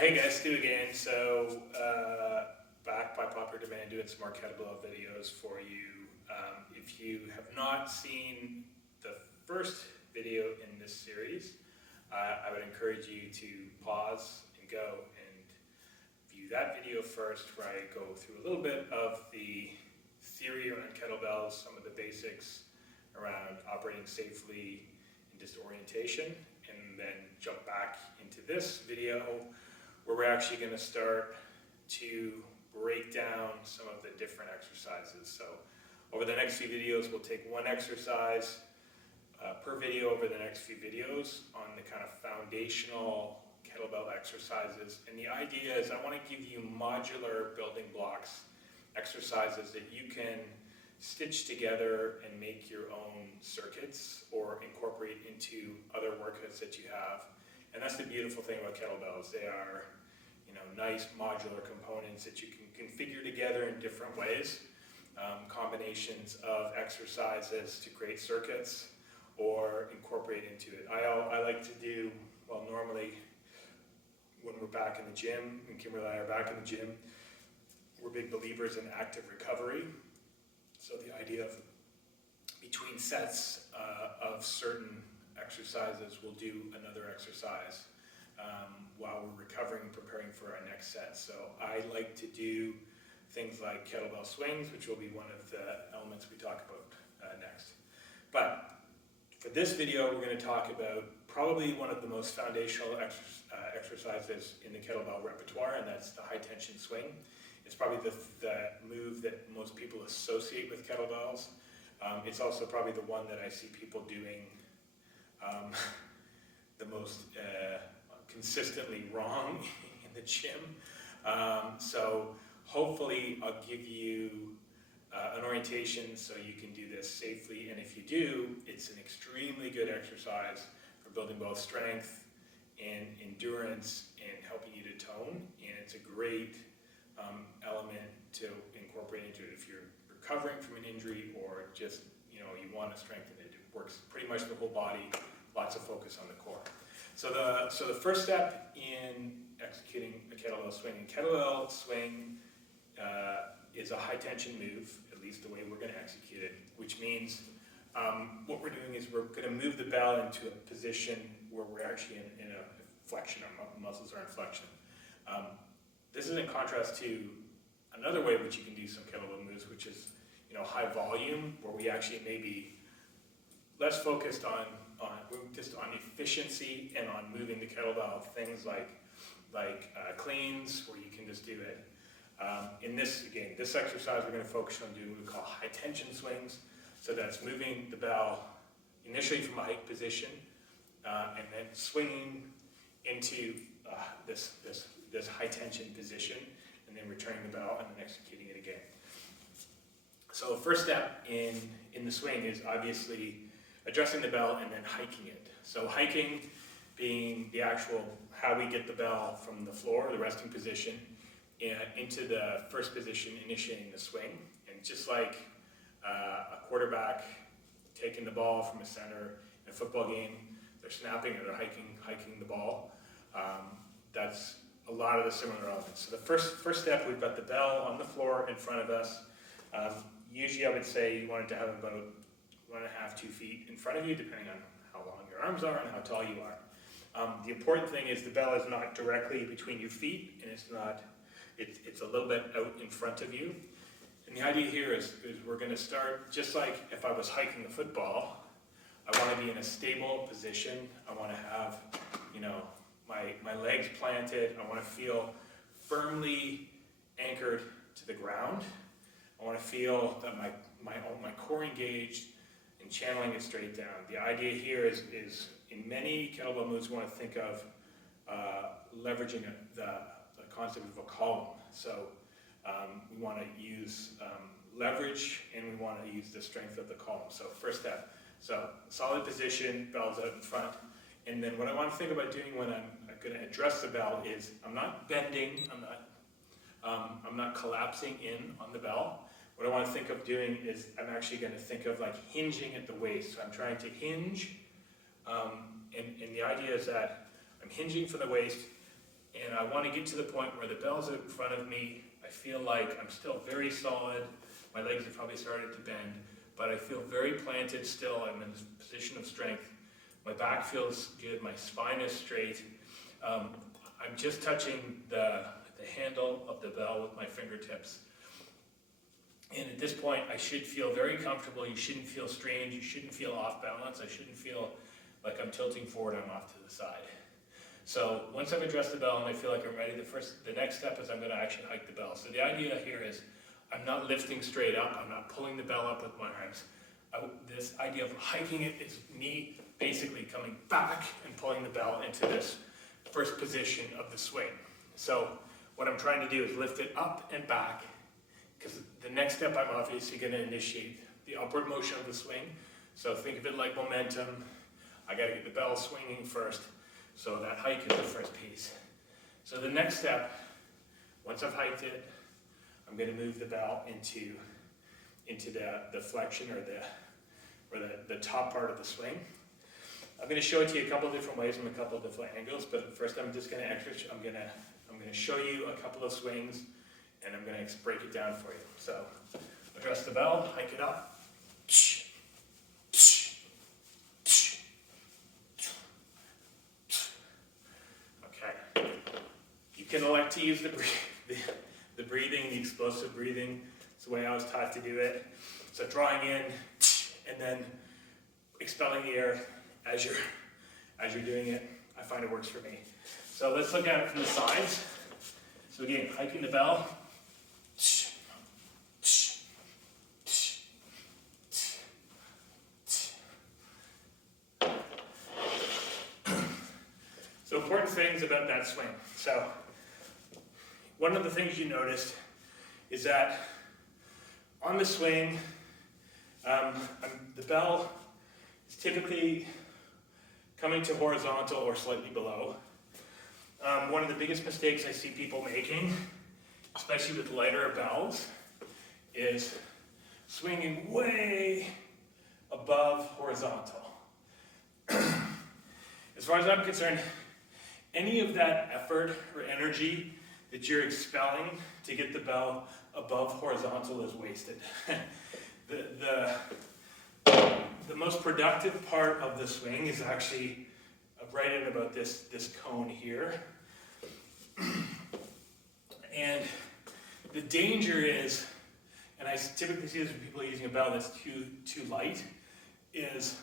Hey guys, Stu again. So back by popular demand, doing some more kettlebell videos for you. If you have not seen the first video in this series, I would encourage you to pause and go and view that video first, where I go through a little bit of the theory around kettlebells, some of the basics around operating safely and disorientation, and then jump back into this video where we're actually going to start to break down some of the different exercises. So over the next few videos, we'll take one exercise per video over the next few videos on the kind of foundational kettlebell exercises. And the idea is I want to give you modular building blocks, exercises that you can stitch together and make your own circuits or incorporate into other workouts that you have. And that's the beautiful thing about kettlebells. They are, nice modular components that you can configure together in different ways. Combinations of exercises to create circuits or incorporate into it. I like to do, normally when we're back in the gym, and Kimberly and I are back in the gym, we're big believers in active recovery. So the idea of between sets of certain exercises, we'll do another exercise while we're recovering and preparing for our next set. So I like to do things like kettlebell swings, which will be one of the elements we talk about next. But for this video, we're going to talk about probably one of the most foundational exercises in the kettlebell repertoire, and that's the high tension swing. It's probably the move that most people associate with kettlebells. It's also probably the one that I see people doing the most consistently wrong in the gym. So hopefully I'll give you an orientation so you can do this safely. And if you do, it's an extremely good exercise for building both strength and endurance and helping you to tone. And it's a great element to incorporate into it if you're recovering from an injury or just you want to strengthen it. It works pretty much the whole body, lots of focus on the core. So the first step in executing a kettlebell swing, is a high tension move, at least the way we're going to execute it, which means what we're doing is we're going to move the bell into a position where we're actually in a flexion, our muscles are in flexion. This is in contrast to another way which you can do some kettlebell moves, which is high volume, where we actually may be less focused on efficiency and on moving the kettlebell. Things like cleans, where you can just do it. In this exercise, we're going to focus on doing what we call high tension swings. So that's moving the bell initially from a hike position and then swinging into this high tension position, and then returning the bell and then executing it again. So the first step in the swing is obviously addressing the bell and then hiking it. So hiking being the actual how we get the bell from the floor, the resting position, into the first position, initiating the swing. And just like a quarterback taking the ball from a center in a football game, they're snapping or they're hiking the ball. That's a lot of the similar elements. So the first step, we've got the bell on the floor in front of us. Usually I would say you want it to have about 1.5 to 2 feet in front of you, depending on how long your arms are and how tall you are. The important thing is the bell is not directly between your feet, and it's a little bit out in front of you. And the idea here is we're going to start just like if I was hiking a football. I want to be in a stable position. I want to have, my legs planted. I want to feel firmly anchored to the ground. I want to feel that my core engaged and channeling it straight down. The idea here is in many kettlebell moves, we want to think of leveraging the concept of a column. So we want to use leverage, and we want to use the strength of the column. So first step, so solid position, bell's out in front. And then what I want to think about doing when I'm going to address the bell is I'm not bending, I'm not collapsing in on the bell. What I want to think of doing is I'm actually going to think of like hinging at the waist. So I'm trying to hinge, and the idea is that I'm hinging from the waist, And I want to get to the point where the bell's in front of me. I feel like I'm still very solid. My legs have probably started to bend, but I feel very planted still. I'm in a position of strength. My back feels good. My spine is straight. I'm just touching the handle of the bell with my fingertips. And at this point, I should feel very comfortable. You shouldn't feel strange. You shouldn't feel off balance. I shouldn't feel like I'm tilting forward. I'm off to the side. So once I've addressed the bell and I feel like I'm ready, the next step is I'm going to actually hike the bell. So the idea here is I'm not lifting straight up. I'm not pulling the bell up with my arms. This idea of hiking it is me basically coming back and pulling the bell into this first position of the swing. So what I'm trying to do is lift it up and back, because the next step I'm obviously going to initiate the upward motion of the swing. So think of it like momentum. I got to get the bell swinging first. So that hike is the first piece. So the next step, once I've hiked it, I'm going to move the bell into the flexion or the top part of the swing. I'm going to show it to you a couple of different ways from a couple of different angles, but first I'm just going to I'm going to show you a couple of swings, and I'm going to break it down for you. So address the bell, hike it up. Okay. You can elect to use the breathing, the explosive breathing. It's the way I was taught to do it. So drawing in and then expelling the air as you're doing it. I find it works for me. So let's look at it from the sides. So again, hiking the bell. So important things about that swing. So one of the things you noticed is that on the swing, the bell is typically coming to horizontal or slightly below. One of the biggest mistakes I see people making, especially with lighter bells, is swinging way above horizontal. As far as I'm concerned, any of that effort or energy that you're expelling to get the bell above horizontal is wasted. The most productive part of the swing is actually right in about this cone here. And the danger is, and I typically see this with people using a bell that's too light, is,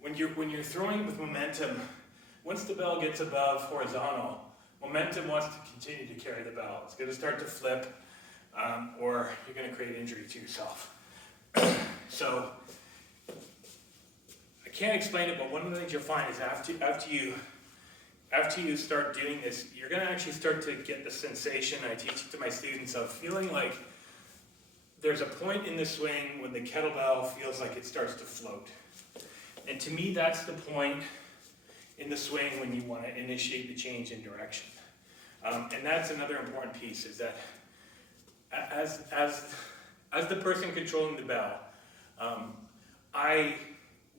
when you're throwing with momentum, once the bell gets above horizontal, momentum wants to continue to carry the bell. It's going to start to flip, or you're going to create injury to yourself. So I can't explain it, but one of the things you'll find is after you start doing this, you're going to actually start to get the sensation, I teach it to my students, of feeling like there's a point in the swing when the kettlebell feels like it starts to float. And to me, that's the point in the swing when you want to initiate the change in direction. And that's another important piece, is that as the person controlling the bell, I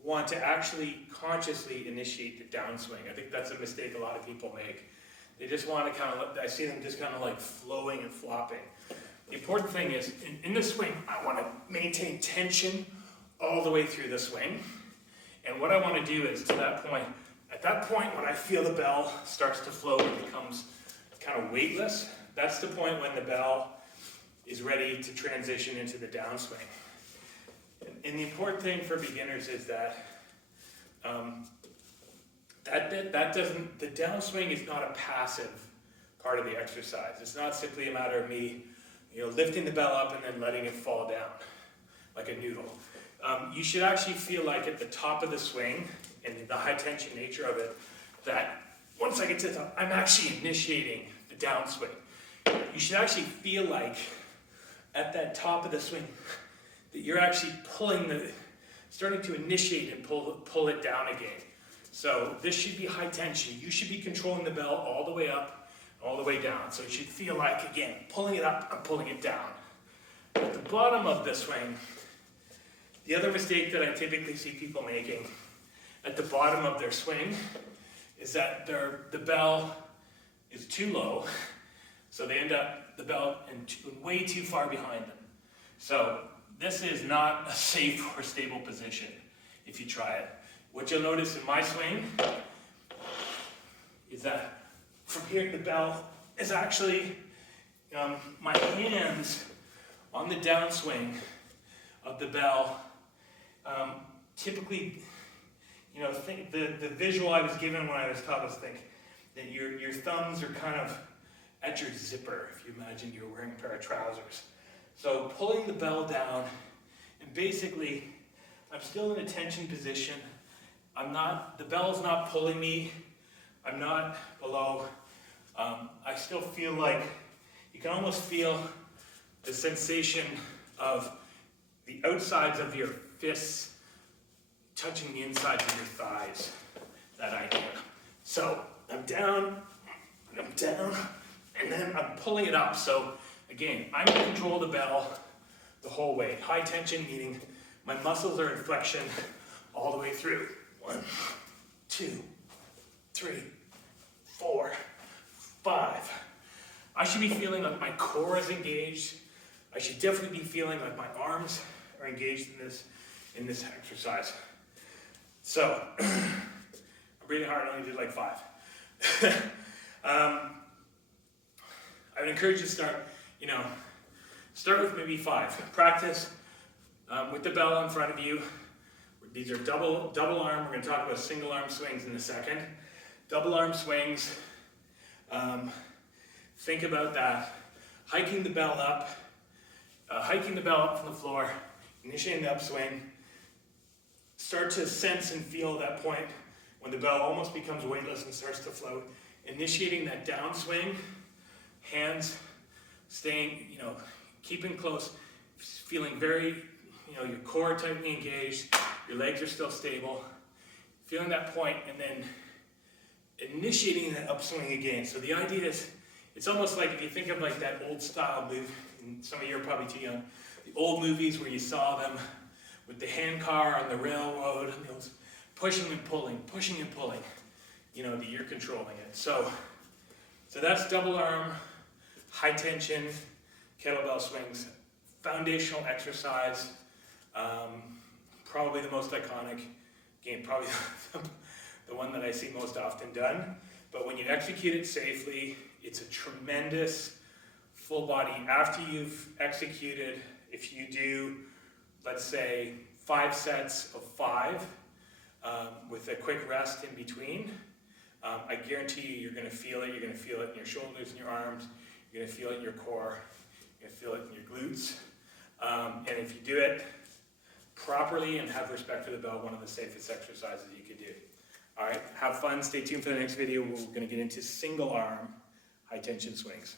want to actually consciously initiate the downswing. I think that's a mistake a lot of people make. They just want to I see them just kind of like flowing and flopping. The important thing is, in the swing, I want to maintain tension all the way through the swing. And what I want to do is, at that point when I feel the bell starts to float and becomes kind of weightless, that's the point when the bell is ready to transition into the downswing. And the important thing for beginners is that the downswing is not a passive part of the exercise. It's not simply a matter of me, lifting the bell up and then letting it fall down like a noodle. You should actually feel like at the top of the swing, and the high tension nature of it, that once I get to the top, I'm actually initiating the downswing. You should actually feel like at that top of the swing that you're actually starting to initiate and pull it down again. So this should be high tension. You should be controlling the bell all the way up, all the way down. So it should feel like, again, pulling it up and pulling it down. At the bottom of the swing, the other mistake that I typically see people making at the bottom of their swing is that the bell is too low, so they end up the bell and way too far behind them. So this is not a safe or stable position if you try it. What you'll notice in my swing is that from here the bell is actually my hands on the downswing of the bell. Typically, the visual I was given when I was taught was that your thumbs are kind of at your zipper, if you imagine you're wearing a pair of trousers. So pulling the bell down, and basically, I'm still in a tension position. The bell's not pulling me. I'm not below. I still feel like, you can almost feel the sensation of the outsides of your fists touching the insides of your thighs, that idea. So I'm down, and then I'm pulling it up. So again, I'm in control of the bell the whole way. High tension, meaning my muscles are in flexion all the way through. 1, 2, 3, 4, 5. I should be feeling like my core is engaged. I should definitely be feeling like my arms are engaged in this exercise. So, I'm breathing hard, I only did like 5. I would encourage you to start with maybe 5. Practice with the bell in front of you. These are double arm. We're going to talk about single arm swings in a second. Double arm swings. Think about that. Hiking the bell up from the floor, initiating the upswing. Start to sense and feel that point when the bell almost becomes weightless and starts to float. Initiating that downswing, hands staying, keeping close, feeling very, your core tightly engaged, your legs are still stable, feeling that point, and then initiating that upswing again. So the idea is, it's almost like if you think of like that old style move, and some of you are probably too young, the old movies where you saw them with the hand car on the railroad and those pushing and pulling, that you're controlling it. So that's double arm, high tension, kettlebell swings, foundational exercise, probably the most iconic, again, probably the one that I see most often done. But when you execute it safely, it's a tremendous full body. After you've executed, if you do, let's say, 5 sets of 5 with a quick rest in between, I guarantee you're going to feel it. You're going to feel it in your shoulders and your arms. You're going to feel it in your core. You're going to feel it in your glutes. And if you do it properly and have respect for the bell, one of the safest exercises you could do. All right, have fun. Stay tuned for the next video. We're going to get into single arm high tension swings.